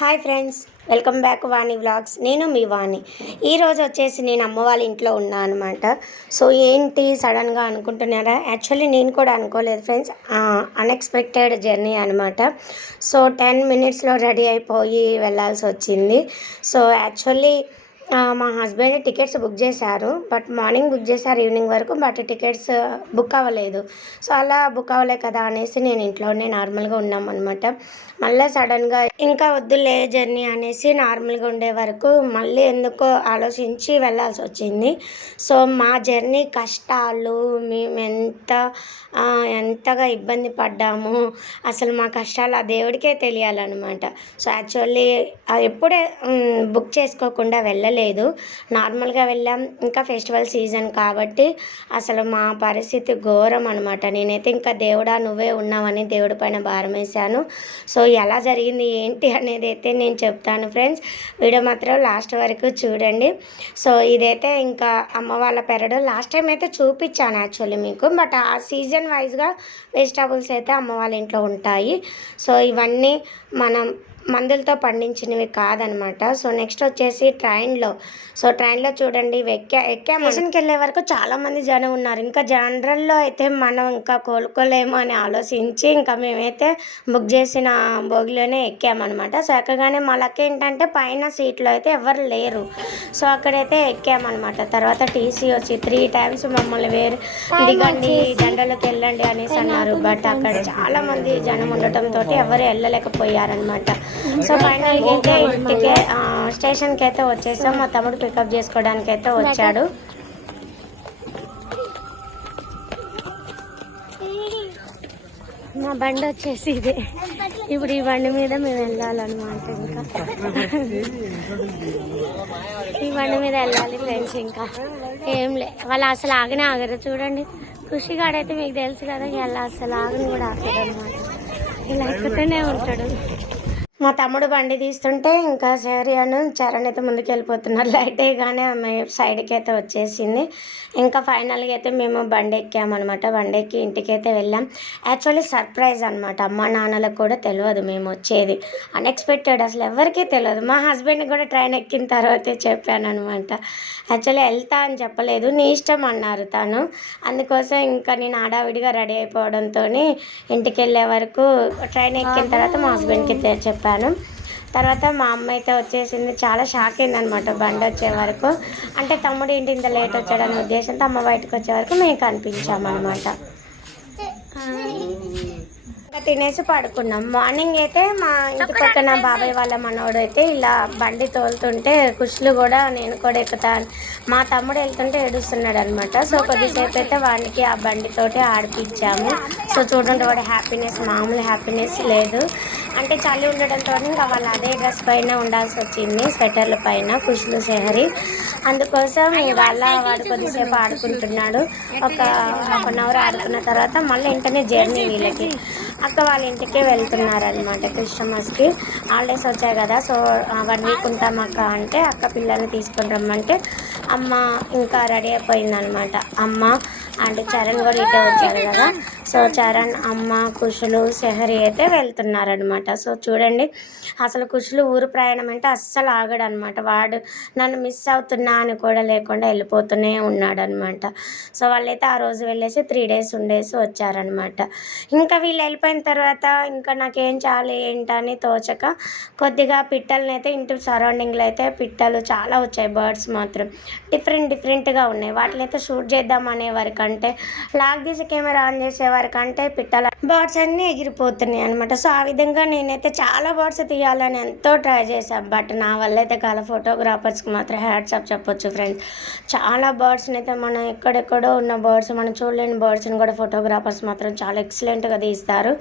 Hi friends, welcome back వాణి vlogs. నేను మీ వాణి. ఈరోజు వచ్చేసి నేను అమ్మ వాళ్ళ ఇంట్లో ఉన్నా అనమాట. సో ఏంటి సడన్గా అనుకుంటున్నారా? యాక్చువల్లీ నేను కూడా అనుకోలేదు ఫ్రెండ్స్. అన్ఎక్స్పెక్టెడ్ జర్నీ అనమాట. సో 10 మినిట్స్లో రెడీ అయిపోయి వెళ్ళాల్సి వచ్చింది. సో యాక్చువల్లీ మా హస్బెండ్ టికెట్స్ బుక్ చేశారు. బట్ మార్నింగ్ బుక్ చేశారు ఈవినింగ్ వరకు. బట్ టికెట్స్ బుక్ అవ్వలేదు. సో అలా బుక్ అవ్వలే కదా అనేసి నేను ఇంట్లోనే నార్మల్గా ఉన్నామన్నమాట. మళ్ళీ సడన్గా ఇంకా వద్దులే జర్నీ అనేసి నార్మల్గా ఉండే వరకు మళ్ళీ ఎందుకో ఆలోచించి వెళ్ళాల్సి వచ్చింది. సో మా జర్నీ కష్టాలు మేము ఎంతగా ఇబ్బంది పడ్డాము, అసలు మా కష్టాలు ఆ దేవుడికే తెలియాలన్నమాట. సో యాక్చువల్లీ ఎప్పుడే బుక్ చేసుకోకుండా వెళ్ళలేదు, నార్మల్గా వెళ్ళాం. ఇంకా ఫెస్టివల్ సీజన్ కాబట్టి అసలు మా పరిస్థితి ఘోరం అనమాట. నేనైతే ఇంకా దేవుడా నువ్వే ఉన్నావని దేవుడి పైన భారం వేశాను. సో ఎలా జరిగింది ఏంటి అనేది అయితే నేను చెప్తాను ఫ్రెండ్స్. వీడియో మాత్రం లాస్ట్ వరకు చూడండి. సో ఇదైతే ఇంకా అమ్మ వాళ్ళ పెరడు. లాస్ట్ టైం అయితే చూపించాను యాక్చువల్లీ మీకు. బట్ ఆ సీజన్ వైజ్గా వెజిటబుల్స్ అయితే అమ్మ వాళ్ళ ఇంట్లో ఉంటాయి. సో ఇవన్నీ మనం మందులతో పండించినవి కాదనమాట. సో నెక్స్ట్ వచ్చేసి ట్రైన్లో చూడండి ఎక్కా స్టేషన్కి వెళ్ళే వరకు చాలామంది జనం ఉన్నారు. ఇంకా జనరల్లో అయితే మనం ఇంకా కోలుకోలేము అని ఆలోచించి ఇంకా మేమైతే బుక్ చేసిన బోగిలోనే ఎక్కామన్నమాట. సో ఎక్కగానే మా లక్ ఏంటంటే పైన సీట్లో అయితే ఎవరు లేరు. సో అక్కడైతే ఎక్కామన్నమాట. తర్వాత టీసీ వచ్చి 3 times మమ్మల్ని దిగండి దండలకు వెళ్ళండి అనేసి అన్నారు. బట్ అక్కడ చాలామంది జనం ఉండటంతో ఎవరు వెళ్ళలేకపోయారనమాట. సో ఫైనల్గా అయితే ఇంటికి స్టేషన్కి అయితే వచ్చేసాం. మా తమ్ముడు పికప్ చేసుకోవడానికి అయితే వచ్చాడు. మా బండి వచ్చేసి ఇదే. ఇప్పుడు ఈ బండి మీద మేము వెళ్ళాలన్నమాట. ఇంకా ఈ బండి మీద వెళ్ళాలి ఫ్రెండ్స్. ఇంకా ఏం లే, వాళ్ళు అసలు ఆగనే ఆగరు. చూడండి ఖుషిగాడైతే మీకు తెలుసు కదా, ఇలా అసలు ఆగని కూడా ఆగదు అనమాట. ఇలా ఎక్కుతూనే ఉంటాడు. మా తమ్ముడు బండి తీస్తుంటే ఇంకా శౌర్యను చరణ్ అయితే ముందుకు వెళ్ళిపోతున్నారు. లైట్ అయ్యగానే ఆమె సైడ్కి అయితే వచ్చేసింది. ఇంకా ఫైనల్గా అయితే మేము బండి ఎక్కామన్నమాట. బండి ఎక్కి ఇంటికైతే వెళ్ళాం. యాక్చువల్లీ సర్ప్రైజ్ అనమాట. అమ్మ నాన్నలకు కూడా తెలియదు మేము వచ్చేది. అన్ఎక్స్పెక్టెడ్, అసలు ఎవరికీ తెలియదు. మా హస్బెండ్కి కూడా ట్రైన్ ఎక్కిన తర్వాతే చెప్పాను అనమాట. యాక్చువల్లీ వెళ్తా అని చెప్పలేదు, నీ ఇష్టం అన్నారు తను. అందుకోసం ఇంకా నేను హడావిడిగా రెడీ అయిపోవడంతో ఇంటికి వెళ్ళే వరకు ట్రైన్ ఎక్కిన తర్వాత మా హస్బెండ్కి చెప్పాను. తర్వాత మా అమ్మ అయితే వచ్చేసింది. చాలా షాక్ అయిందనమాట బండి వచ్చే వరకు. అంటే తమ్ముడు ఏంటి ఇంత లేట్ వచ్చాడనే ఉద్దేశంతో అమ్మ బయటకు వచ్చే వరకు మేము కనిపించామన్నమాట. ఇంకా తినేసి పడుకున్నాం. మార్నింగ్ అయితే మా ఇంటి పక్కన బాబాయ్ వాళ్ళ మనోడు అయితే ఇలా బండి తోలుతుంటే కుషులు కూడా నేను కూడా ఎక్కుతాను, మా తమ్ముడు వెళ్తుంటే ఏడుస్తున్నాడు అనమాట. సో కొద్దిసేపు అయితే వాడికి ఆ బండితోటి ఆడిపించాము. సో చూడండి వాడి హ్యాపీనెస్ మామూలు హ్యాపీనెస్ లేదు. అంటే చలి ఉండడంతో ఇంకా వాళ్ళు అదే డ్రెస్ పైన ఉండాల్సి వచ్చింది, స్వెటర్ల పైన కుషులు సెహరి. అందుకోసం ఇంకా అలా వాడు కొద్దిసేపు ఆడుకుంటున్నాడు. ఒక 1 hour ఆడుకున్న తర్వాత మళ్ళీ వెంటనే జర్నీ వీళ్ళకి అక్క వాళ్ళ ఇంటికే వెళ్తున్నారనమాట. క్రిస్టమస్కి హాలిడేస్ వచ్చాయి కదా, సో 1 week ఉంటాం అక్క అంటే అక్క పిల్లల్ని తీసుకొని రమ్మంటే అమ్మ ఇంకా రెడీ అయిపోయిందనమాట. అమ్మ అండ్ చరణ్ కూడా ఇటే వచ్చారు కదా. సో చరణ్, అమ్మ, కుషులు, సెహరి అయితే వెళ్తున్నారనమాట. సో చూడండి అసలు కుషులు ఊరు ప్రయాణం అంటే అస్సలు ఆగడనమాట. వాడు నన్ను మిస్ అవుతున్నా అని కూడా లేకుండా వెళ్ళిపోతూనే ఉన్నాడనమాట. సో వాళ్ళైతే ఆ రోజు వెళ్ళేసి 3 days ఉండేసి వచ్చారనమాట. ఇంకా వీళ్ళు వెళ్ళిపోయిన తర్వాత ఇంకా నాకేం చేయాలి ఏంటని తోచక కొద్దిగా పిట్టల్ని అయితే ఇంటి సరౌండింగ్లో అయితే పిట్టలు చాలా వచ్చాయి. బర్డ్స్ మాత్రం డిఫరెంట్గా ఉన్నాయి. వాటిని అయితే షూట్ చేద్దాం అనే వరకంటే లాగ్ తీసి కెమెరా ఆన్ చేసే వరకంటే పిట్టల బర్డ్స్ అన్నీ ఎగిరిపోతున్నాయి అనమాట. సో ఆ విధంగా నేనైతే చాలా బర్డ్స్ తీయాలని ఎంతో ట్రై చేశాను. బట్ నా వల్ల అయితే కాల ఫోటోగ్రాఫర్స్కి మాత్రం హ్యాట్స్ ఆఫ్ చెప్పొచ్చు ఫ్రెండ్స్. చాలా బర్డ్స్ని అయితే మనం ఎక్కడెక్కడో ఉన్న బర్డ్స్, మనం చూడలేని బర్డ్స్ని కూడా ఫోటోగ్రాఫర్స్ మాత్రం చాలా ఎక్సలెంట్గా తీస్తారు.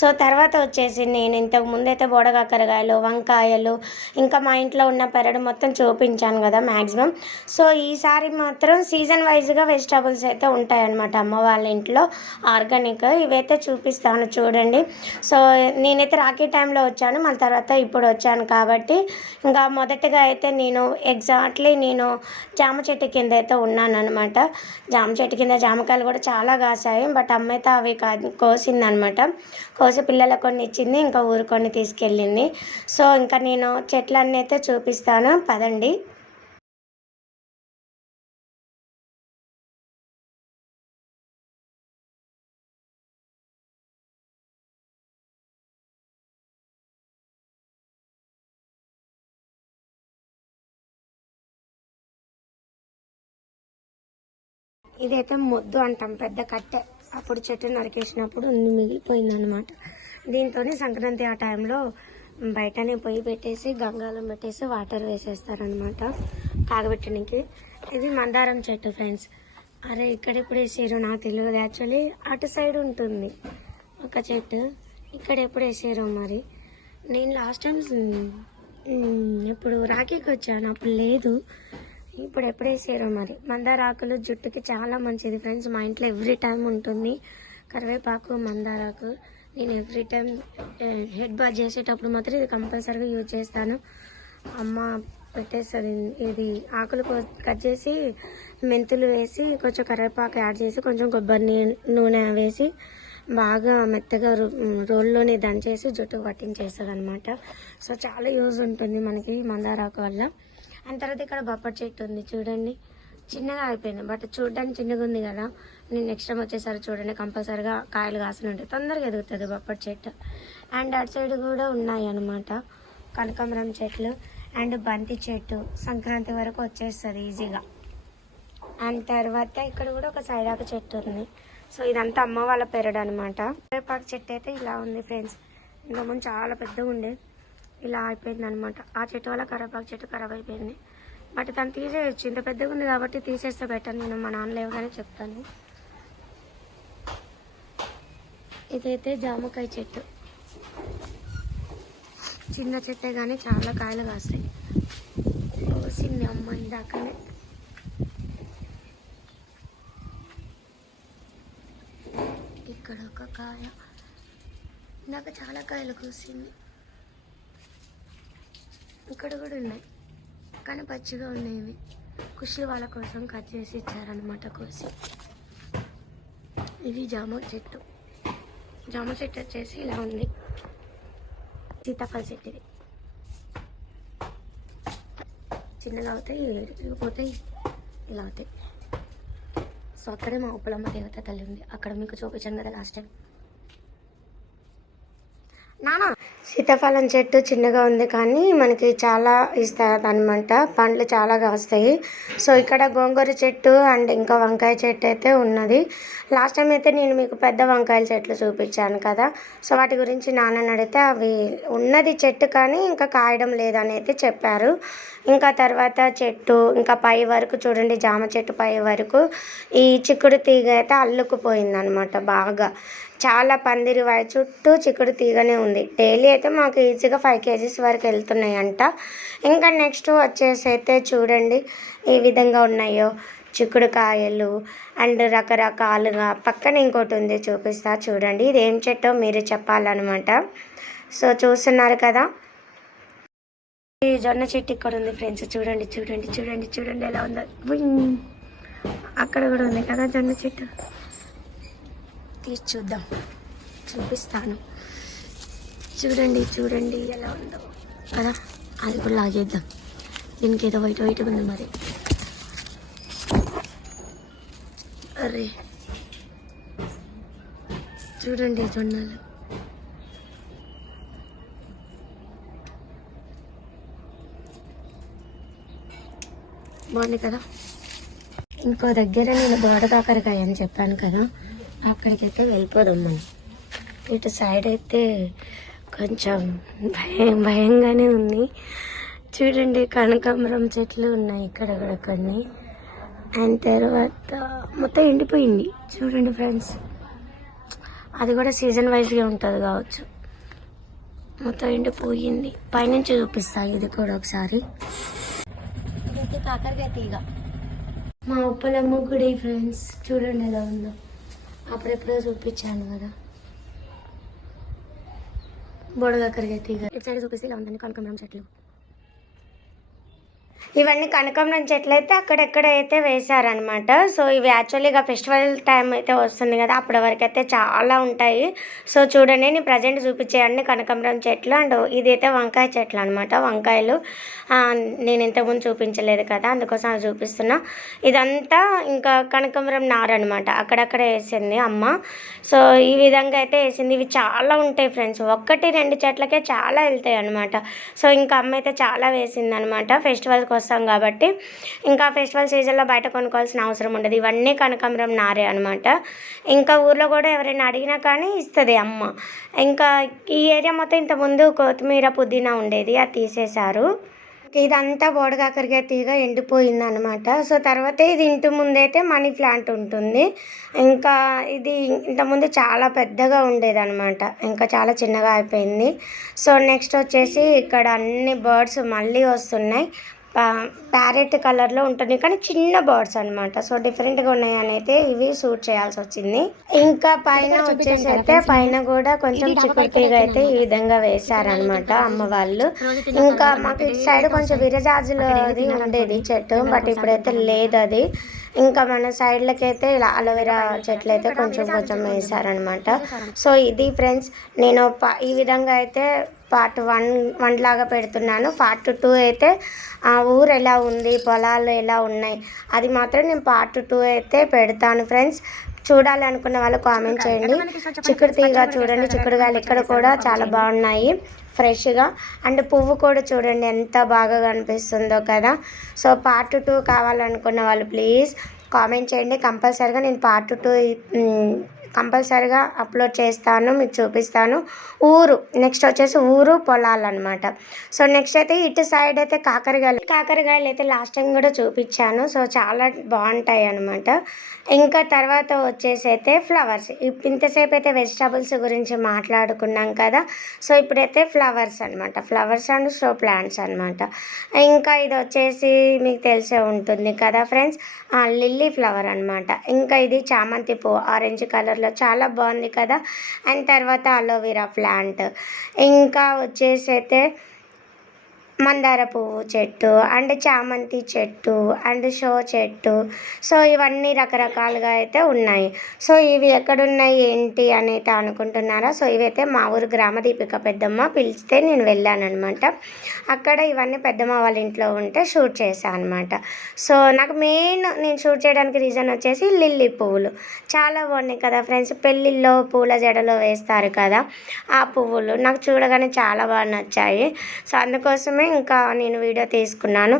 సో తర్వాత వచ్చేసి నేను ఇంతకు ముందు అయితే బోడకాకరకాయలు, వంకాయలు, ఇంకా మా ఇంట్లో ఉన్న పెరడు మొత్తం చూపించాను కదా మ్యాక్సిమం. సో ఈసారి మాత్రం సీజన్ వైజ్గా వెజిటబుల్స్ అయితే ఉంటాయన్నమాట అమ్మ వాళ్ళ ఇంట్లో ఆర్గానిక్. ఇవైతే చూపిస్తాను చూడండి. సో నేనైతే రాఖీ టైంలో వచ్చాను, మళ్ళీ తర్వాత ఇప్పుడు వచ్చాను కాబట్టి ఇంకా మొదటగా అయితే నేను ఎగ్జాక్ట్లీ జామ చెట్టు కింద అయితే ఉన్నాను అనమాట. జామ చెట్టు కింద జామకాయలు కూడా చాలా కాసాయి, బట్ అమ్మ అయితే అవి కోసిందనమాట. కోసి పిల్లలకు కొన్ని ఇచ్చింది, ఇంకా ఊరు కొన్ని తీసుకెళ్ళింది. సో ఇంకా నేను చెట్లన్నీ అయితే చూపిస్తాను పదండి. ఇదైతే మొద్దు అంటాం, పెద్ద కట్టె. అప్పుడు చెట్టు నరికేసినప్పుడు మిగిలిపోయిందనమాట. దీంతో సంక్రాంతి ఆ టైంలో బయటనే పొయ్యి పెట్టేసి గంగాలం పెట్టేసి వాటర్ వేసేస్తారనమాట కాగబెట్టడానికి. ఇది మందారం చెట్టు ఫ్రెండ్స్. అరే ఇక్కడ ఎప్పుడు వేసారు నాకు తెలియదు, యాక్చువల్లీ అటు సైడ్ ఉంటుంది ఒక చెట్టు, ఇక్కడ ఎప్పుడు వేసారో మరి. నేను లాస్ట్ టైం ఇప్పుడు రాఖీకి వచ్చాను, అప్పుడు లేదు, ఇప్పుడు ఎప్పుడు వేసారో మరి. మందార ఆకులు జుట్టుకి చాలా మంచిది ఫ్రెండ్స్, మా ఇంట్లో ఎవ్రీ టైం ఉంటుంది కరివేపాకు మందారాకు. నేను ఎవ్రీ టైం హెడ్ బాత్ చేసేటప్పుడు మాత్రం ఇది కంపల్సరీగా యూజ్ చేస్తాను. అమ్మ పెట్టేస్తుంది. ఇది ఆకులు కట్ చేసి మెంతులు వేసి కొంచెం కరివేపాకు యాడ్ చేసి కొంచెం కొబ్బరి నూనె వేసి బాగా మెత్తగా రోల్లోనే దంచేసి జుట్టు పట్టించేస్తుంది అనమాట. సో చాలా యూజ్ ఉంటుంది మనకి మందారాకు వల్ల. అండ్ తర్వాత ఇక్కడ బొప్పటి చెట్టు ఉంది చూడండి, చిన్నగా అయిపోయింది బట్ చూడడానికి చిన్నగా ఉంది కదా. నేను నెక్స్ట్ టైం వచ్చేసరికి చూడండి కంపల్సరీగా కాయలు కాసులు ఉంటాయి, తొందరగా ఎదుగుతుంది బొప్పటి చెట్టు. అండ్ అటు సైడ్ కూడా ఉన్నాయి అనమాట కనకాంబరం చెట్లు అండ్ బంతి చెట్టు. సంక్రాంతి వరకు వచ్చేస్తుంది ఈజీగా. అండ్ తర్వాత ఇక్కడ కూడా ఒక సైడాకు చెట్టు ఉంది. సో ఇదంతా అమ్మ వాళ్ళ పెరడు అనమాట. కరివేపాకు చెట్టు అయితే ఇలా ఉంది ఫ్రెండ్స్. ఇంతకుముందు చాలా పెద్దగా ఉండే, ఇలా అయిపోయింది అనమాట. ఆ చెట్టు వల్ల కరివేపాకు చెట్టు ఖరాబ్ అయిపోయింది, బట్ తను తీసేయచ్చు, ఇంత పెద్దగా ఉంది కాబట్టి తీసేస్తే బెటర్. నేను మా నాన్న లేవగానే చెప్తాను. ఇదైతే జామకాయ చెట్టు, చిన్న చెట్టే కానీ చాలా కాయలు కాస్తాయి. కోసింది అమ్మ ఇందాకనే. ఇక్కడ ఒక కాయ, ఇందాక చాలా కాయలు కోసింది. ఇక్కడ కూడా ఉన్నాయి కానీ పచ్చిగా ఉన్నాయి. ఇవి కుషి వాళ్ళ కోసం కట్ చేసి ఇచ్చారనమాట కోసి. ఇది జామ చెట్టు. జామ చెట్టు వచ్చేసి ఇలా ఉంది. సీతాఫల చెట్టు ఇది. చిన్నగా అవుతాయి, పోతాయి, ఇలా అవుతాయి. సో అక్కడే మా ఉప్పలమ్మ దేవత తల్లి ఉంది, అక్కడ మీకు చూపించాను కదా లాస్ట్ టైం. నానా సీతాఫలం చెట్టు చిన్నగా ఉంది కానీ మనకి చాలా ఇస్తుంది అనమాట, పండ్లు చాలా కాస్తాయి. సో ఇక్కడ గోంగూర చెట్టు అండ్ ఇంకా వంకాయ చెట్టు అయితే ఉన్నది. లాస్ట్ టైం అయితే నేను మీకు పెద్ద వంకాయల చెట్లు చూపించాను కదా. సో వాటి గురించి నాన్నని అడిగితే అవి ఉన్నది చెట్టు కానీ ఇంకా కాయడం లేదని అయితే చెప్పారు. ఇంకా తర్వాత చెట్టు ఇంకా పై వరకు చూడండి, జామ చెట్టు పై వరకు ఈ చిక్కుడు తీగ అయితే అల్లుకుపోయిందనమాట బాగా. చాలా పందిరి చుట్టూ చిక్కుడు తీగనే ఉంది. డైలీ అయితే మాకు ఈజీగా 5 kgs వరకు వెళ్తున్నాయంట. ఇంకా నెక్స్ట్ వచ్చేసి అయితే చూడండి ఏ విధంగా ఉన్నాయో చిక్కుడు కాయలు అండ్ రకరకాలుగా. పక్కన ఇంకోటి ఉంది చూపిస్తా చూడండి, ఇది ఏం చెట్టో మీరు చెప్పాలన్నమాట. సో చూస్తున్నారు కదా, ఈ జొన్న చెట్టు ఇక్కడ ఉంది ఫ్రెండ్స్. చూడండి చూడండి చూడండి చూడండి ఎలా ఉందో. అక్కడ కూడా ఉంది కదా జొన్న చెట్టు, తీసి చూద్దాం, చూపిస్తాను. చూడండి చూడండి ఎలా ఉందో కదా. అది కూడా లాగేద్దాం, దీనికి ఏదో వైట్ వైట్గా ఉంది మరి. అరే చూడండి జొన్నలు, బాగుంది కదా. ఇంకో దగ్గర నేను దోడ కాకరకాయ అని చెప్పాను కదా, అక్కడికైతే వెళ్ళిపోదాం మనం. ఇటు సైడ్ అయితే కొంచెం భయంగానే ఉంది. చూడండి కనకాంబరం చెట్లు ఉన్నాయి ఇక్కడ కూడా కొన్ని. అండ్ తర్వాత మొత్తం ఎండిపోయింది చూడండి ఫ్రెండ్స్. అది కూడా సీజన్ వైజ్గా ఉంటుంది కావచ్చు. మొత్తం ఎండిపోయింది. పైనుంచి చూపిస్తాను ఇది కూడా ఒకసారి. ఇదైతే కాకరకాయ తీగ. మా ఉప్పలమ్మ గుడి ఫ్రెండ్స్, చూడండి ఎలా ఉందో. అప్పుడెప్పుడో చూపించాను కదా. బొడగా కరిగే తీగ. ఇటు సైడ్ చూపిస్తే ఇలా ఉందండి కనకాంబరం చెట్లు. ఇవన్నీ కనకాంబరం చెట్లు అయితే అక్కడెక్కడైతే వేశారనమాట. సో ఇవి యాక్చువల్లీగా ఫెస్టివల్ టైం అయితే వస్తుంది కదా, అప్పటి వరకు అయితే చాలా ఉంటాయి. సో చూడండి, నేను ప్రజెంట్ చూపించే అన్ని కనకాంబరం చెట్లు. అండ్ ఇదైతే వంకాయ చెట్లు అనమాట. వంకాయలు నేను ఇంతకుముందు చూపించలేదు కదా, అందుకోసం అది చూపిస్తున్నా. ఇదంతా ఇంకా కనకాంబరం నార అనమాట, అక్కడక్కడ వేసింది అమ్మ. సో ఈ విధంగా అయితే వేసింది. ఇవి చాలా ఉంటాయి ఫ్రెండ్స్, 1-2 చెట్లకే చాలా వెళ్తాయి అనమాట. సో ఇంకా అమ్మ అయితే చాలా వేసింది అనమాట. ఫెస్టివల్కి వస్తాం కాబట్టి ఇంకా ఫెస్టివల్ సీజన్లో బయట కొనుక్కోవాల్సిన అవసరం ఉండదు. ఇవన్నీ కనకాంబరం నారే అనమాట. ఇంకా ఊర్లో కూడా ఎవరైనా అడిగినా కానీ ఇస్తుంది అమ్మ. ఇంకా ఈ ఏరియా మొత్తం ఇంతకుముందు కొత్తిమీర పుదీనా ఉండేది, అది తీసేశారు. ఇదంతా బోడకాకరకాయ తీగ ఎండిపోయింది అనమాట. సో తర్వాత ఇది ఇంటి ముందైతే మనీ ప్లాంట్ ఉంటుంది. ఇంకా ఇది ఇంతకుముందు చాలా పెద్దగా ఉండేది అనమాట, ఇంకా చాలా చిన్నగా అయిపోయింది. సో నెక్స్ట్ వచ్చేసి ఇక్కడ అన్ని బర్డ్స్ మళ్ళీ వస్తున్నాయి. ప్యారెట్ కలర్లో ఉంటుంది కానీ చిన్న బర్డ్స్ అనమాట. సో డిఫరెంట్గా ఉన్నాయని అయితే ఇవి షూట్ చేయాల్సి వచ్చింది. ఇంకా పైన వచ్చేసి అయితే పైన కూడా కొంచెం చిక్కుడు తీగ అయితే ఈ విధంగా వేశారనమాట అమ్మ వాళ్ళు. ఇంకా మాకు ఇటు సైడ్ కొంచెం విరజాజులు అది ఉండేది చెట్టు, బట్ ఇప్పుడైతే లేదు అది. ఇంకా మన సైడ్లకి అయితే ఇలా అలోవెరా చెట్లు అయితే కొంచెం కొంచెం వేశారనమాట. సో ఇది ఫ్రెండ్స్, నేను ఈ విధంగా అయితే పార్ట్ 1 లాగా పెడుతున్నాను. పార్ట్ 2 అయితే ఆ ఊరు ఎలా ఉంది, పొలాలు ఎలా ఉన్నాయి, అది మాత్రం నేను పార్ట్ 2 అయితే పెడతాను ఫ్రెండ్స్. చూడాలి అనుకున్న వాళ్ళు కామెంట్ చేయండి. చిక్కుడు తీగ చూడండి, చిక్కుడుగాయలు ఇక్కడ కూడా చాలా బాగున్నాయి ఫ్రెష్గా. అండ్ పువ్వు కూడా చూడండి ఎంత బాగా కనిపిస్తుందో కదా. సో పార్ట్ 2 కావాలనుకున్న వాళ్ళు ప్లీజ్ కామెంట్ చేయండి. కంపల్సరీగా నేను పార్ట్ 2 కంపల్సరీగా అప్లోడ్ చేస్తాను, మీకు చూపిస్తాను. నెక్స్ట్ వచ్చేసి ఊరు పొలాలు అనమాట. సో నెక్స్ట్ అయితే ఇటు సైడ్ అయితే కాకరకాయలు అయితే లాస్ట్ టైం కూడా చూపించాను. సో చాలా బాగుంటాయి అనమాట. ఇంకా తర్వాత వచ్చేసి అయితే ఫ్లవర్స్. ఇంతసేపు అయితే వెజిటబుల్స్ గురించి మాట్లాడుకున్నాం కదా. సో ఇప్పుడైతే ఫ్లవర్స్ అనమాట, ఫ్లవర్స్ అండ్ షో ప్లాంట్స్ అనమాట. ఇంకా ఇది వచ్చేసి మీకు తెలిసే ఉంటుంది కదా ఫ్రెండ్స్, లిల్లీ ఫ్లవర్ అనమాట. ఇంకా ఇది చామంతి పువ్వు ఆరెంజ్ కలర్లో చాలా బాగుంది కదా. అండ్ తర్వాత అలోవెరా ప్లాంట్. ఇంకా వచ్చేసి అయితే మందార పువ్వు చెట్టు అండ్ చామంతి చెట్టు అండ్ షో చెట్టు. సో ఇవన్నీ రకరకాలుగా అయితే ఉన్నాయి. సో ఇవి ఎక్కడున్నాయి ఏంటి అని అయితే అనుకుంటున్నారా. సో ఇవైతే మా ఊరు గ్రామదీపిక పెద్దమ్మ పిలిస్తే నేను వెళ్ళాను అనమాట. అక్కడ ఇవన్నీ పెద్దమ్మ వాళ్ళ ఇంట్లో ఉంటే షూట్ చేశాను అనమాట. సో నాకు నేను షూట్ చేయడానికి రీజన్ వచ్చేసి లిల్లీ పువ్వులు చాలా బాగున్నాయి కదా ఫ్రెండ్స్. పెళ్ళిళ్ళలో పూల జడలో వేస్తారు కదా, ఆ పువ్వులు నాకు చూడగానే చాలా బాగా నచ్చాయి. సో అందుకోసమే ఇంకా నేను వీడియో తీసుకున్నాను.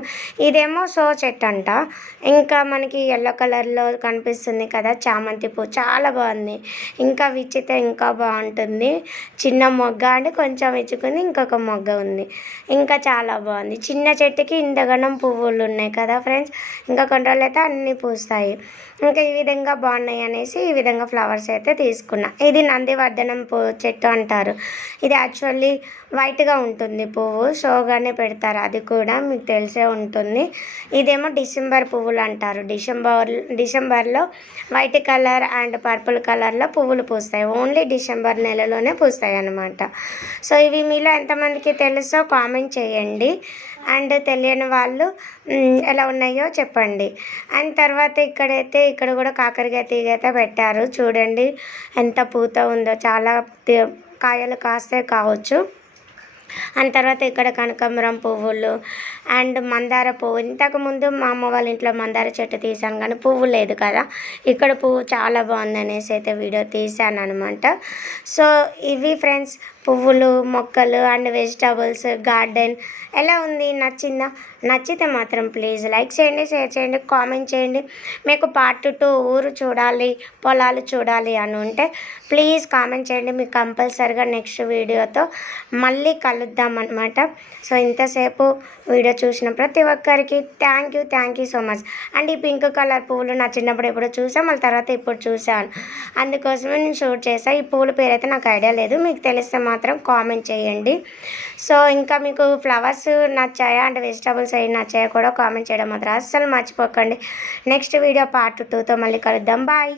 ఇదేమో షో చెట్టు అంట. ఇంకా మనకి ఎల్లో కలర్లో కనిపిస్తుంది కదా చామంతి పువ్వు, చాలా బాగుంది. ఇంకా విచ్చితే ఇంకా బాగుంటుంది. చిన్న మొగ్గ అంటే కొంచెం విచ్చుకుంది, ఇంకొక మొగ్గ ఉంది. ఇంకా చాలా బాగుంది. చిన్న చెట్టుకి ఇంతగనం పువ్వులు ఉన్నాయి కదా ఫ్రెండ్స్. ఇంకా కొన్ని రోజులు అయితే అన్నీ పూస్తాయి. ఇంకా ఈ విధంగా బాగున్నాయి అనేసి ఈ విధంగా ఫ్లవర్స్ అయితే తీసుకున్నా. ఇది నందివర్ధనం చెట్టు అంటారు. ఇది యాక్చువల్లీ వైట్గా ఉంటుంది పువ్వు, షోగానే పెడతారు, అది కూడా మీకు తెలిసే ఉంటుంది. ఇదేమో డిసెంబర్ పువ్వులు అంటారు. డిసెంబర్లో వైట్ కలర్ అండ్ పర్పుల్ కలర్లో పువ్వులు పూస్తాయి. ఓన్లీ డిసెంబర్ నెలలోనే పూస్తాయి అన్నమాట. సో ఇవి మీలో ఎంతమందికి తెలుసో కామెంట్ చేయండి. అండ్ తెలియని వాళ్ళు ఎలా ఉన్నాయో చెప్పండి. అండ్ తర్వాత ఇక్కడ కూడా కాకరకాయ తీగ అయితే పెట్టారు. చూడండి ఎంత పూత ఉందో, చాలా కాయలు కాస్తే కావచ్చు. అండ్ తర్వాత ఇక్కడ కనకాంబరం పువ్వులు అండ్ మందార పువ్వు. ఇంతకుముందు మా అమ్మ వాళ్ళ ఇంట్లో మందార చెట్టు తీసాను కానీ పువ్వు లేదు కదా, ఇక్కడ పువ్వు చాలా బాగుంది అనేసి అయితే వీడియో తీసాను అనమాట. సో ఇవి ఫ్రెండ్స్ పువ్వులు, మొక్కలు అండ్ వెజిటబుల్స్ గార్డెన్ ఎలా ఉంది, నచ్చిందా? నచ్చితే మాత్రం ప్లీజ్ లైక్ చేయండి, షేర్ చేయండి, కామెంట్ చేయండి. మీకు పార్ట్ 2 ఊరు చూడాలి, పొలాలు చూడాలి అని ఉంటే ప్లీజ్ కామెంట్ చేయండి. మీకు కంపల్సరిగా నెక్స్ట్ వీడియోతో మళ్ళీ కలుద్దాం అనమాట. సో ఇంతసేపు వీడియో చూసిన ప్రతి ఒక్కరికి thank you so much. And ఈ పింక్ కలర్ పువ్వులు నా చిన్నప్పుడు ఎప్పుడో చూసాను, మళ్ళీ తర్వాత ఇప్పుడు చూసాను, అందుకోసమే నేను షూట్ చేశాను. ఈ పువ్వుల పేరు అయితే నాకు ఐడియా లేదు, మీకు తెలిస్తే మాత్రం కామెంట్ చేయండి. సో ఇంకా మీకు ఫ్లవర్స్ నచ్చాయా అంటే వెజిటబుల్స్ అవి నచ్చాయా కూడా కామెంట్ చేయడం మాత్రం అస్సలు మర్చిపోకండి. నెక్స్ట్ వీడియో పార్ట్ 2తో మళ్ళీ కలుద్దాం. బాయ్.